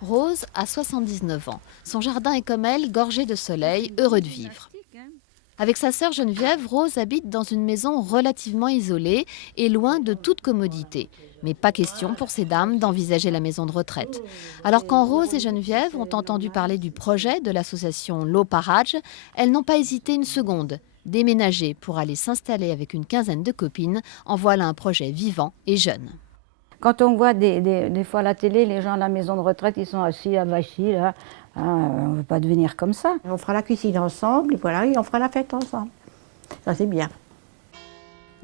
Rose a 79 ans. Son jardin est comme elle, gorgé de soleil, heureux de vivre. Avec sa sœur Geneviève, Rose habite dans une maison relativement isolée et loin de toute commodité. Mais pas question pour ces dames d'envisager la maison de retraite. Alors quand Rose et Geneviève ont entendu parler du projet de l'association Low Parage, elles n'ont pas hésité une seconde. Déménager pour aller s'installer avec une quinzaine de copines, en voilà un projet vivant et jeune. Quand on voit des fois à la télé, les gens à la maison de retraite, ils sont assis, avachis, là. On ne veut pas devenir comme ça. On fera la cuisine ensemble, et voilà, et on fera la fête ensemble. Ça, c'est bien.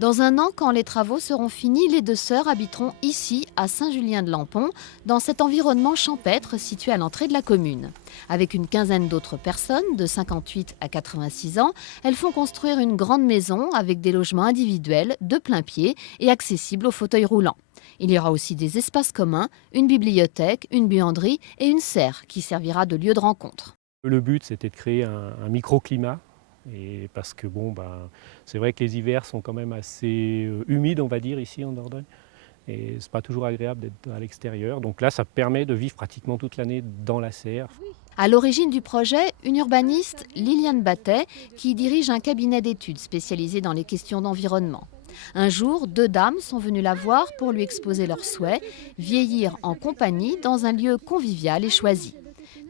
Dans un an, quand les travaux seront finis, les deux sœurs habiteront ici, à Saint-Julien-de-Lampont, dans cet environnement champêtre situé à l'entrée de la commune. Avec une quinzaine d'autres personnes, de 58 à 86 ans, elles font construire une grande maison avec des logements individuels, de plein pied et accessibles aux fauteuils roulants. Il y aura aussi des espaces communs, une bibliothèque, une buanderie et une serre qui servira de lieu de rencontre. Le but, c'était de créer un microclimat. Et parce que c'est vrai que les hivers sont quand même assez humides, on va dire, ici en Dordogne. Et c'est pas toujours agréable d'être à l'extérieur. Donc là, ça permet de vivre pratiquement toute l'année dans la serre. À l'origine du projet, une urbaniste, Liliane Battet, qui dirige un cabinet d'études spécialisé dans les questions d'environnement. Un jour, deux dames sont venues la voir pour lui exposer leurs souhaits, vieillir en compagnie dans un lieu convivial et choisi.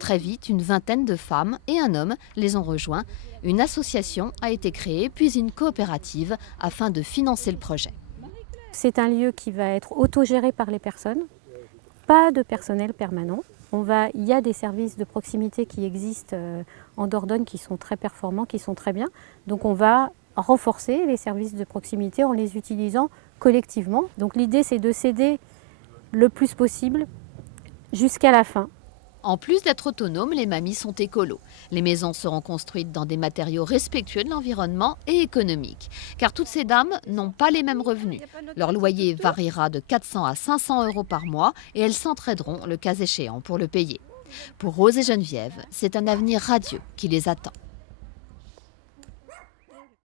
Très vite, une vingtaine de femmes et un homme les ont rejoints. Une association a été créée, puis une coopérative afin de financer le projet. C'est un lieu qui va être autogéré par les personnes, pas de personnel permanent. Il y a des services de proximité qui existent en Dordogne qui sont très performants, qui sont très bien. Donc on va renforcer les services de proximité en les utilisant collectivement. Donc l'idée, c'est de s'aider le plus possible jusqu'à la fin. En plus d'être autonomes, les mamies sont écolos. Les maisons seront construites dans des matériaux respectueux de l'environnement et économiques. Car toutes ces dames n'ont pas les mêmes revenus. Leur loyer variera de 400 à 500 € par mois et elles s'entraideront le cas échéant pour le payer. Pour Rose et Geneviève, c'est un avenir radieux qui les attend.